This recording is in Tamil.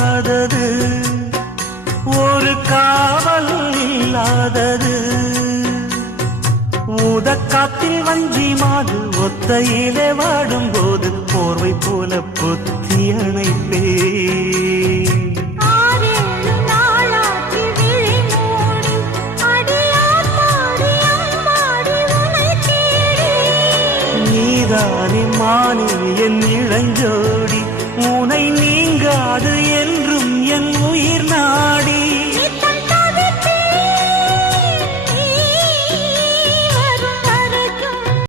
இல்லாதது ஒரு காவல் இல்லாதது ஊதக்காத்தில் வஞ்சி மாது ஒத்தையிலே வாடும் போது போர்வை போல பொத்தி அணைப்பே நீதானே மானே என் இளஞ்சோடி உனை நீங்காது என்றும் என் உயிர் நாடி